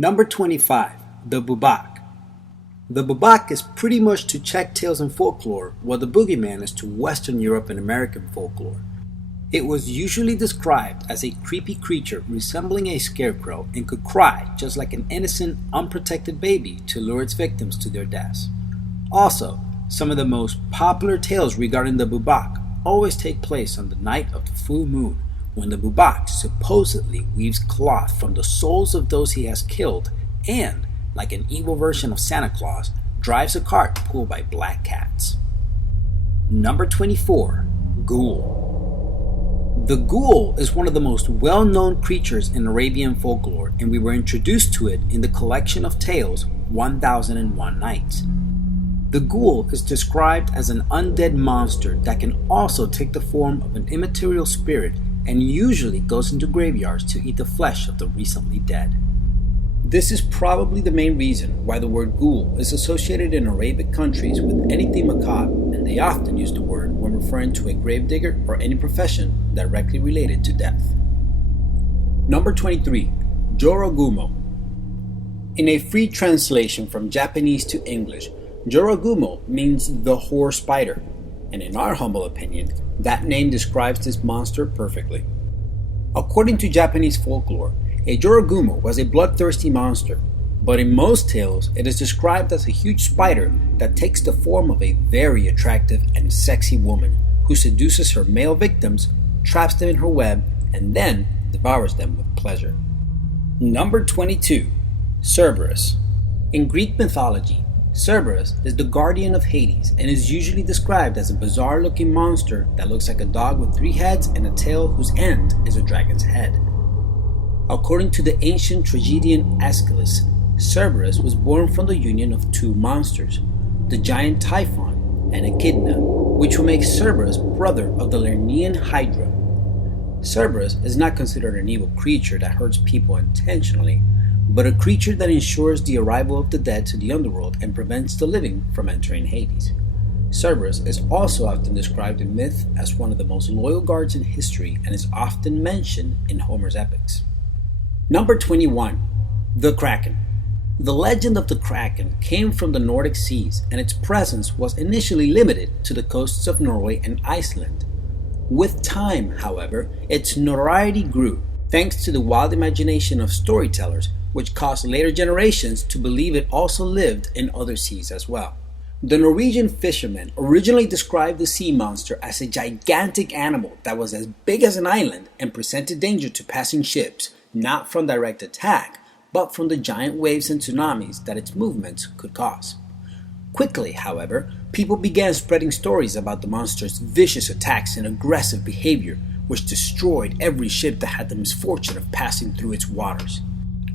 Number 25, the Bubak. The Bubak is pretty much to Czech tales and folklore what the boogeyman is to Western Europe and American folklore. It was usually described as a creepy creature resembling a scarecrow and could cry just like an innocent, unprotected baby to lure its victims to their deaths. Also, some of the most popular tales regarding the Bubak always take place on the night of the full moon, when the Bubak supposedly weaves cloth from the souls of those he has killed and, like an evil version of Santa Claus, drives a cart pulled by black cats. Number 24, Ghoul. The Ghoul is one of the most well-known creatures in Arabian folklore, and we were introduced to it in the collection of tales 1001 Nights. The Ghoul is described as an undead monster that can also take the form of an immaterial spirit and usually goes into graveyards to eat the flesh of the recently dead. This is probably the main reason why the word ghoul is associated in Arabic countries with anything macabre, and they often use the word when referring to a gravedigger or any profession directly related to death. Number 23, Jorogumo. In a free translation from Japanese to English, Jorogumo means the whore spider, and in our humble opinion, that name describes this monster perfectly. According to Japanese folklore, a Jorogumo was a bloodthirsty monster, but in most tales it is described as a huge spider that takes the form of a very attractive and sexy woman who seduces her male victims, traps them in her web, and then devours them with pleasure. Number 22, Cerberus. In Greek mythology, Cerberus is the guardian of Hades and is usually described as a bizarre-looking monster that looks like a dog with 3 heads and a tail whose end is a dragon's head. According to the ancient tragedian Aeschylus, Cerberus was born from the union of 2 monsters, the giant Typhon and Echidna, which will make Cerberus brother of the Lernaean Hydra. Cerberus is not considered an evil creature that hurts people intentionally, but a creature that ensures the arrival of the dead to the underworld and prevents the living from entering Hades. Cerberus is also often described in myth as one of the most loyal guards in history and is often mentioned in Homer's epics. Number 21, the Kraken. The legend of the Kraken came from the Nordic seas, and its presence was initially limited to the coasts of Norway and Iceland. With time, however, its notoriety grew, thanks to the wild imagination of storytellers, which caused later generations to believe it also lived in other seas as well. The Norwegian fishermen originally described the sea monster as a gigantic animal that was as big as an island and presented danger to passing ships, not from direct attack, but from the giant waves and tsunamis that its movements could cause. Quickly, however, people began spreading stories about the monster's vicious attacks and aggressive behavior, which destroyed every ship that had the misfortune of passing through its waters.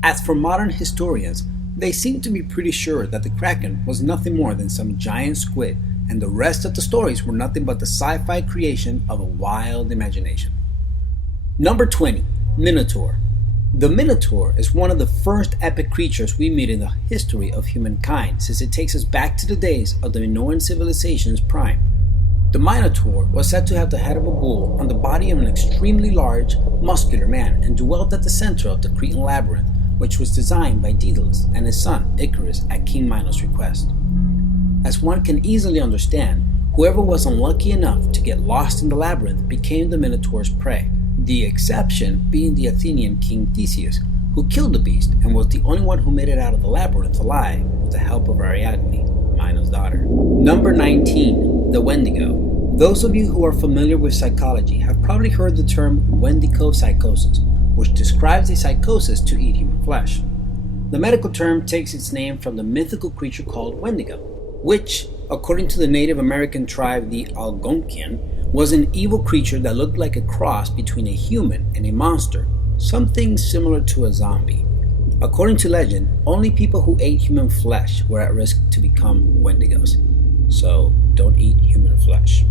As for modern historians, they seem to be pretty sure that the Kraken was nothing more than some giant squid, and the rest of the stories were nothing but the sci-fi creation of a wild imagination. Number 20, Minotaur. The Minotaur is one of the first epic creatures we meet in the history of humankind, since it takes us back to the days of the Minoan civilization's prime. The Minotaur was said to have the head of a bull on the body of an extremely large, muscular man and dwelt at the center of the Cretan labyrinth, which was designed by Daedalus and his son Icarus at King Minos' request. As one can easily understand, whoever was unlucky enough to get lost in the labyrinth became the Minotaur's prey, the exception being the Athenian king Theseus, who killed the beast and was the only one who made it out of the labyrinth alive with the help of Ariadne, Minos' daughter. Number 19, the Wendigo. Those of you who are familiar with psychology have probably heard the term Wendi-Go psychosis, which describes a psychosis to eat human flesh. The medical term takes its name from the mythical creature called Wendi-Go, which, according to the Native American tribe the Algonquian, was an evil creature that looked like a cross between a human and a monster, something similar to a zombie. According to legend, only people who ate human flesh were at risk to become Wendigos, so don't eat human flesh.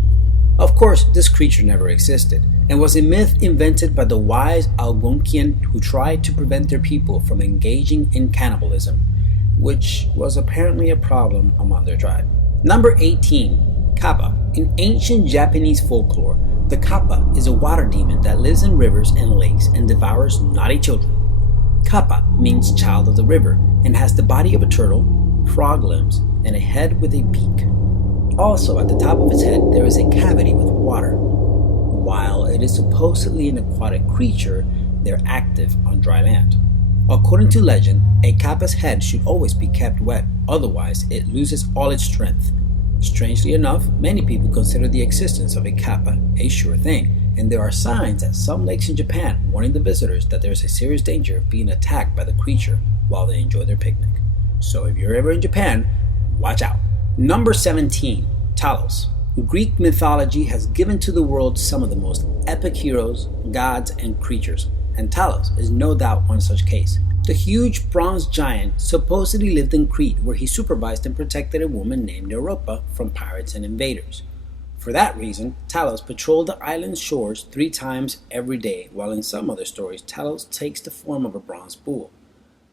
Of course, this creature never existed, and was a myth invented by the wise Algonquian who tried to prevent their people from engaging in cannibalism, which was apparently a problem among their tribe. Number 18, Kappa. In ancient Japanese folklore, the Kappa is a water demon that lives in rivers and lakes and devours naughty children. Kappa means child of the river and has the body of a turtle, frog limbs, and a head with a beak. Also, at the top of its head there is a cavity with water. While it is supposedly an aquatic creature, they're active on dry land. According to legend, a Kappa's head should always be kept wet, otherwise it loses all its strength. Strangely enough, many people consider the existence of a Kappa a sure thing, and there are signs at some lakes in Japan warning the visitors that there is a serious danger of being attacked by the creature while they enjoy their picnic. So if you're ever in Japan, watch out. Number 17. Talos. Greek mythology has given to the world some of the most epic heroes, gods, and creatures, and Talos is no doubt one such case. The huge bronze giant supposedly lived in Crete, where he supervised and protected a woman named Europa from pirates and invaders. For that reason, Talos patrolled the island's shores 3 times every day, while in some other stories, Talos takes the form of a bronze bull.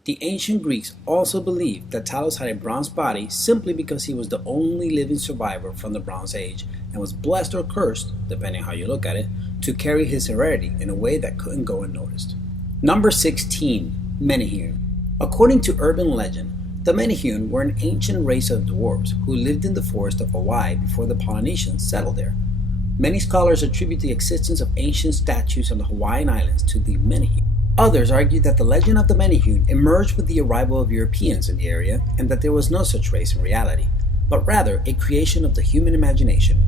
The ancient Greeks also believed that Talos had a bronze body simply because he was the only living survivor from the Bronze Age and was blessed or cursed, depending how you look at it, to carry his heredity in a way that couldn't go unnoticed. Number 16. Menehune. According to urban legend, the Menehune were an ancient race of dwarves who lived in the forest of Hawaii before the Polynesians settled there. Many scholars attribute the existence of ancient statues on the Hawaiian Islands to the Menehune. Others argue that the legend of the Menehune emerged with the arrival of Europeans in the area and that there was no such race in reality, but rather a creation of the human imagination.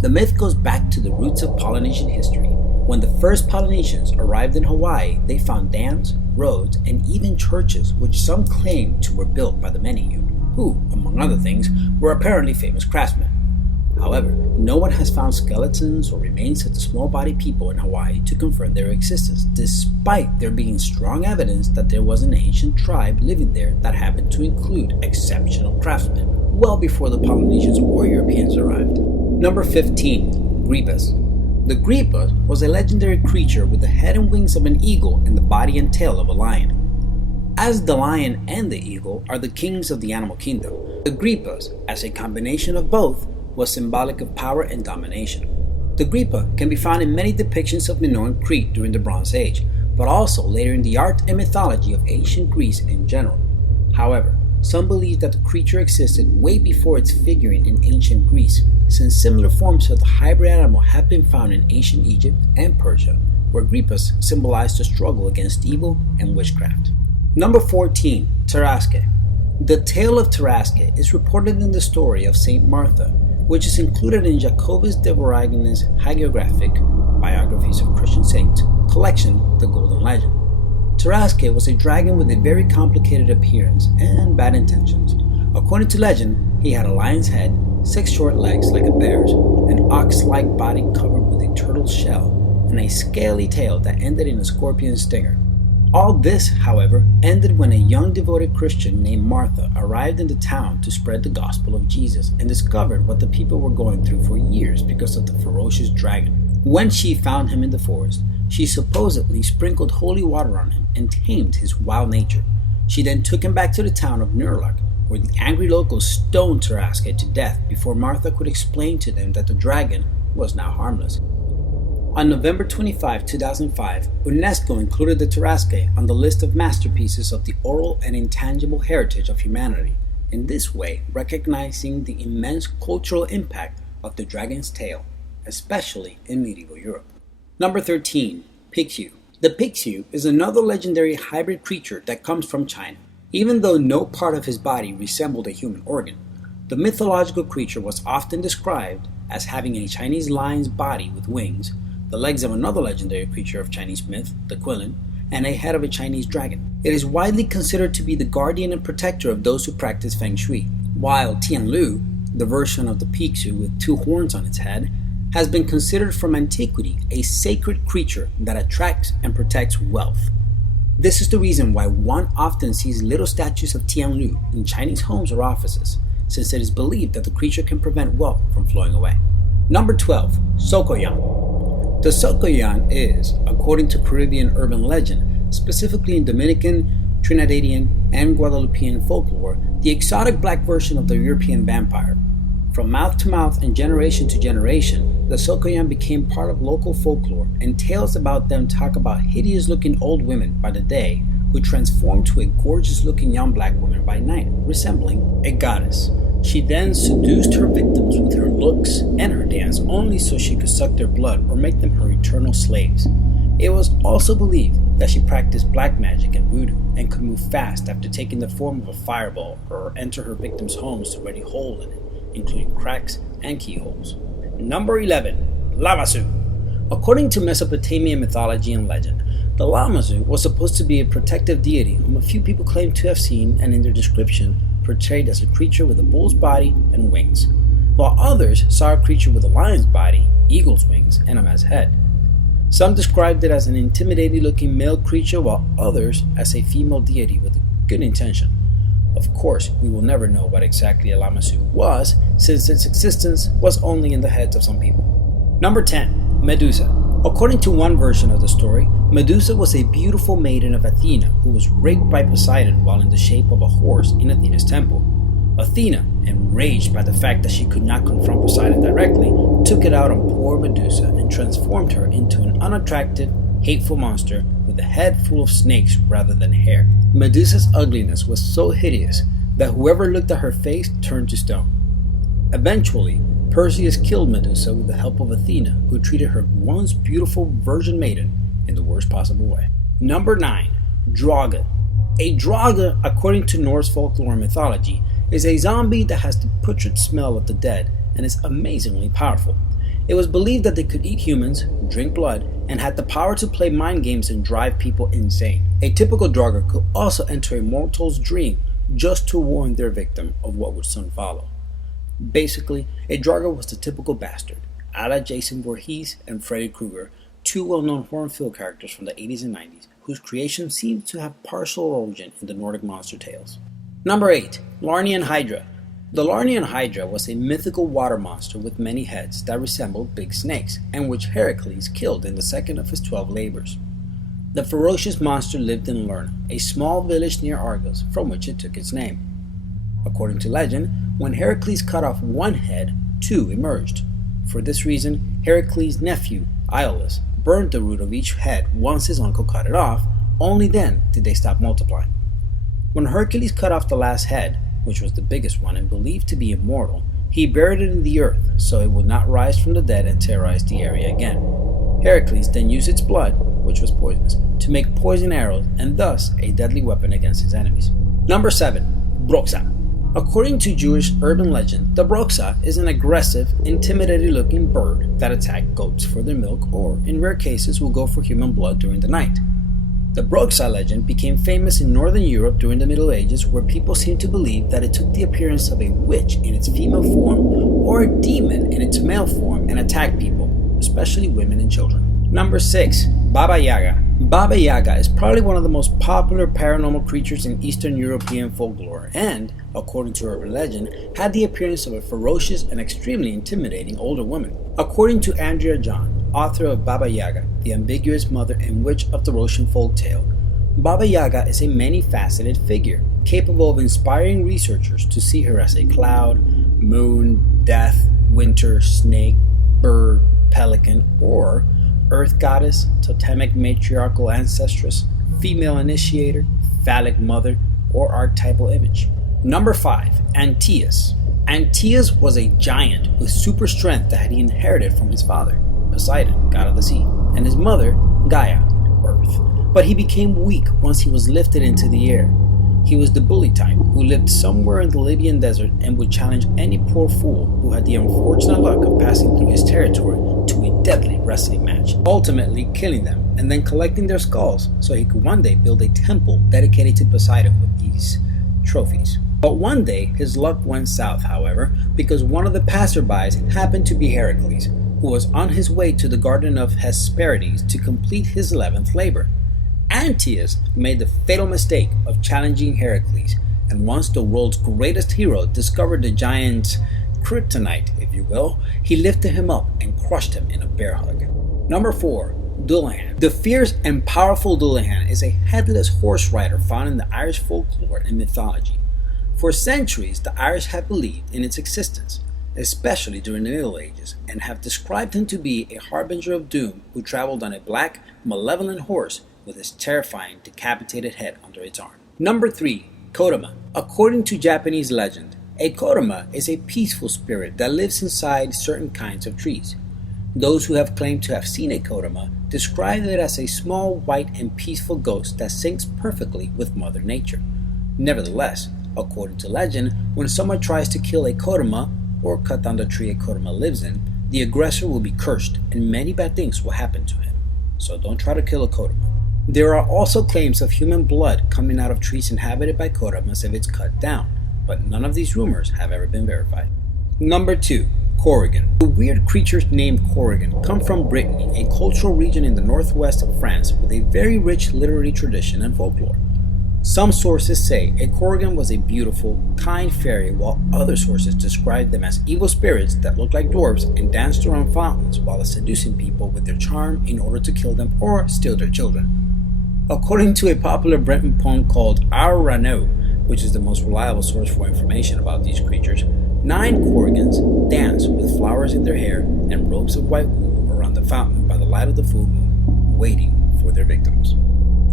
The myth goes back to the roots of Polynesian history. When the first Polynesians arrived in Hawaii, they found dams, roads, and even churches which some claimed to were built by the Menehune, who, among other things, were apparently famous craftsmen. However, no one has found skeletons or remains of the small-bodied people in Hawaii to confirm their existence, despite there being strong evidence that there was an ancient tribe living there that happened to include exceptional craftsmen, well before the Polynesians or Europeans arrived. Number 15. Grypas. The Grypas was a legendary creature with the head and wings of an eagle and the body and tail of a lion. As the lion and the eagle are the kings of the animal kingdom, the Grypas, as a combination of both, was symbolic of power and domination. The Grypa can be found in many depictions of Minoan Crete during the Bronze Age, but also later in the art and mythology of ancient Greece in general. However, some believe that the creature existed way before its figuring in ancient Greece, since similar forms of the hybrid animal have been found in ancient Egypt and Persia, where Grypas symbolized the struggle against evil and witchcraft. Number 14. Tarasque. The tale of Tarasque is reported in the story of Saint Martha, which is included in Jacobus de Voragines' hagiographic Biographies of Christian Saints collection, The Golden Legend. Tarasque was a dragon with a very complicated appearance and bad intentions. According to legend, he had a lion's head, 6 short legs like a bear's, an ox-like body covered with a turtle's shell, and a scaly tail that ended in a scorpion's stinger. All this, however, ended when a young devoted Christian named Martha arrived in the town to spread the gospel of Jesus and discovered what the people were going through for years because of the ferocious dragon. When she found him in the forest, she supposedly sprinkled holy water on him and tamed his wild nature. She then took him back to the town of Nurlak, where the angry locals stoned Tarasque to death before Martha could explain to them that the dragon was now harmless. On November 25, 2005, UNESCO included the Tarasque on the list of masterpieces of the oral and intangible heritage of humanity, in this way recognizing the immense cultural impact of the dragon's tail, especially in medieval Europe. Number 13. Pixiu. The Pixiu is another legendary hybrid creature that comes from China. Even though no part of his body resembled a human organ, the mythological creature was often described as having a Chinese lion's body with wings, the legs of another legendary creature of Chinese myth, the Quilin, and a head of a Chinese dragon. It is widely considered to be the guardian and protector of those who practice Feng Shui, while Tianlu, the version of the Pixiu with 2 horns on its head, has been considered from antiquity a sacred creature that attracts and protects wealth. This is the reason why one often sees little statues of Tianlu in Chinese homes or offices, since it is believed that the creature can prevent wealth from flowing away. Number 12. Soucouyant. The Soucouyant is, according to Caribbean urban legend, specifically in Dominican, Trinidadian, and Guadeloupean folklore, the exotic black version of the European vampire. From mouth to mouth and generation to generation, the Soucouyant became part of local folklore, and tales about them talk about hideous-looking old women by the day who transformed to a gorgeous-looking young black woman by night, resembling a goddess. She then seduced her victims with her looks and her dance only so she could suck their blood or make them her eternal slaves. It was also believed that she practiced black magic and voodoo and could move fast after taking the form of a fireball or enter her victims' homes to ready hole in it, including cracks and keyholes. Number 11. Lamassu. According to Mesopotamian mythology and legend, the Lamassu was supposed to be a protective deity whom a few people claim to have seen and in their description portrayed as a creature with a bull's body and wings, while others saw a creature with a lion's body, eagle's wings, and a man's head. Some described it as an intimidating looking male creature, while others as a female deity with a good intention. Of course, we will never know what exactly a Lamassu was, since its existence was only in the heads of some people. Number 10. Medusa. According to one version of the story, Medusa was a beautiful maiden of Athena who was raped by Poseidon while in the shape of a horse in Athena's temple. Athena, enraged by the fact that she could not confront Poseidon directly, took it out on poor Medusa and transformed her into an unattractive, hateful monster with a head full of snakes rather than hair. Medusa's ugliness was so hideous that whoever looked at her face turned to stone. Eventually, Perseus killed Medusa with the help of Athena, who treated her once beautiful virgin maiden in the worst possible way. Number 9. Draugr. A Draugr, according to Norse folklore and mythology, is a zombie that has the putrid smell of the dead and is amazingly powerful. It was believed that they could eat humans, drink blood, and had the power to play mind games and drive people insane. A typical Draugr could also enter a mortal's dream just to warn their victim of what would soon follow. Basically, a Draugr was the typical bastard, a la Jason Voorhees and Freddy Krueger, two well-known horror film characters from the 80s and 90s, whose creation seems to have partial origin in the Nordic monster tales. Number 8. Larney and Hydra. The Larney and Hydra was a mythical water monster with many heads that resembled big snakes, and which Heracles killed in the second of his 12 labors. The ferocious monster lived in Lerna, a small village near Argos, from which it took its name. According to legend, when Heracles cut off one head, two emerged. For this reason, Heracles' nephew, Iolaus, burned the root of each head once his uncle cut it off. Only then did they stop multiplying. When Hercules cut off the last head, which was the biggest one and believed to be immortal, he buried it in the earth so it would not rise from the dead and terrorize the area again. Heracles then used its blood, which was poisonous, to make poison arrows and thus a deadly weapon against his enemies. Number 7. Broxa. According to Jewish urban legend, the Broxa is an aggressive, intimidating-looking bird that attacks goats for their milk or, in rare cases, will go for human blood during the night. The Broxa legend became famous in Northern Europe during the Middle Ages, where people seemed to believe that it took the appearance of a witch in its female form or a demon in its male form and attacked people, especially women and children. Number 6. Baba Yaga. Baba Yaga is probably one of the most popular paranormal creatures in Eastern European folklore and, according to urban legend, had the appearance of a ferocious and extremely intimidating older woman. According to Andrea John, author of Baba Yaga, the ambiguous mother and witch of the Russian folktale, Baba Yaga is a many-faceted figure, capable of inspiring researchers to see her as a cloud, moon, death, winter, snake, bird, pelican, or earth goddess, totemic matriarchal ancestress, female initiator, phallic mother, or archetypal image. Number 5. Antaeus. Antaeus was a giant with super strength that he inherited from his father, Poseidon, god of the sea, and his mother, Gaia, earth. But he became weak once he was lifted into the air. He was the bully type, who lived somewhere in the Libyan desert and would challenge any poor fool who had the unfortunate luck of passing through his territory to a deadly wrestling match, ultimately killing them and then collecting their skulls so he could one day build a temple dedicated to Poseidon with these trophies. But one day his luck went south, however, because one of the passerbys happened to be Heracles, who was on his way to the Garden of Hesperides to complete his 11th labor. Antaeus made the fatal mistake of challenging Heracles, and once the world's greatest hero discovered the giant's kryptonite, if you will, he lifted him up and crushed him in a bear hug. Number 4. Dullahan. The fierce and powerful Dullahan is a headless horse rider found in the Irish folklore and mythology. For centuries, the Irish have believed in its existence, especially during the Middle Ages, and have described him to be a harbinger of doom who traveled on a black, malevolent horse with its terrifying decapitated head under its arm. Number 3. Kodama. According to Japanese legend, a Kodama is a peaceful spirit that lives inside certain kinds of trees. Those who have claimed to have seen a Kodama describe it as a small, white, and peaceful ghost that syncs perfectly with Mother Nature. Nevertheless, according to legend, when someone tries to kill a Kodama or cut down the tree a Kodama lives in, the aggressor will be cursed and many bad things will happen to him. So don't try to kill a Kodama. There are also claims of human blood coming out of trees inhabited by Kodamas if it's cut down, but none of these rumors have ever been verified. Number 2. Korrigan. The weird creatures named Korrigan come from Brittany, a cultural region in the northwest of France with a very rich literary tradition and folklore. Some sources say a Korrigan was a beautiful, kind fairy, while other sources describe them as evil spirits that looked like dwarves and danced around fountains while seducing people with their charm in order to kill them or steal their children. According to a popular Breton poem called Our Rano, which is the most reliable source for information about these creatures, 9 Korrigans dance with flowers in their hair and robes of white wool around the fountain by the light of the full moon, waiting for their victims.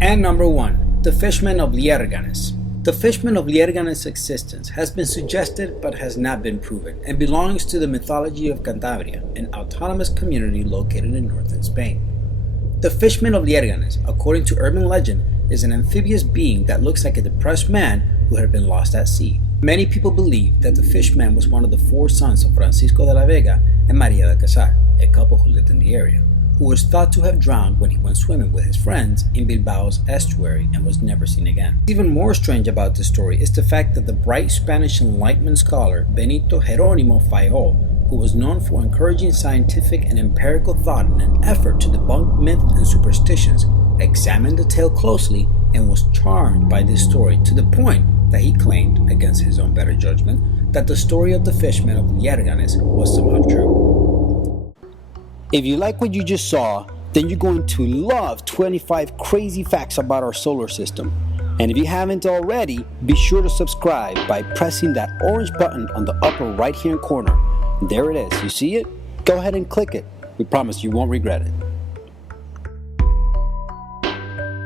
And number 1. The Fishmen of Lierganes. The Fishmen of Lierganes' existence has been suggested but has not been proven, and belongs to the mythology of Cantabria, an autonomous community located in northern Spain. The Fishmen of Lierganes, according to urban legend, is an amphibious being that looks like a depressed man who had been lost at sea. Many people believe that the Fishman was one of the 4 sons of Francisco de la Vega and Maria de Casar, a couple who lived in the area, who was thought to have drowned when he went swimming with his friends in Bilbao's estuary and was never seen again. Even more strange about this story is the fact that the bright Spanish Enlightenment scholar Benito Jerónimo Fayol, who was known for encouraging scientific and empirical thought in an effort to debunk myths and superstitions, examined the tale closely and was charmed by this story to the point that he claimed, against his own better judgment, that the story of the Fishmen of Lierganes was somehow true. If you like what you just saw, then you're going to love 25 crazy facts about our solar system. And if you haven't already, be sure to subscribe by pressing that orange button on the upper right hand corner. There it is. You see it? Go ahead and click it. We promise you won't regret it.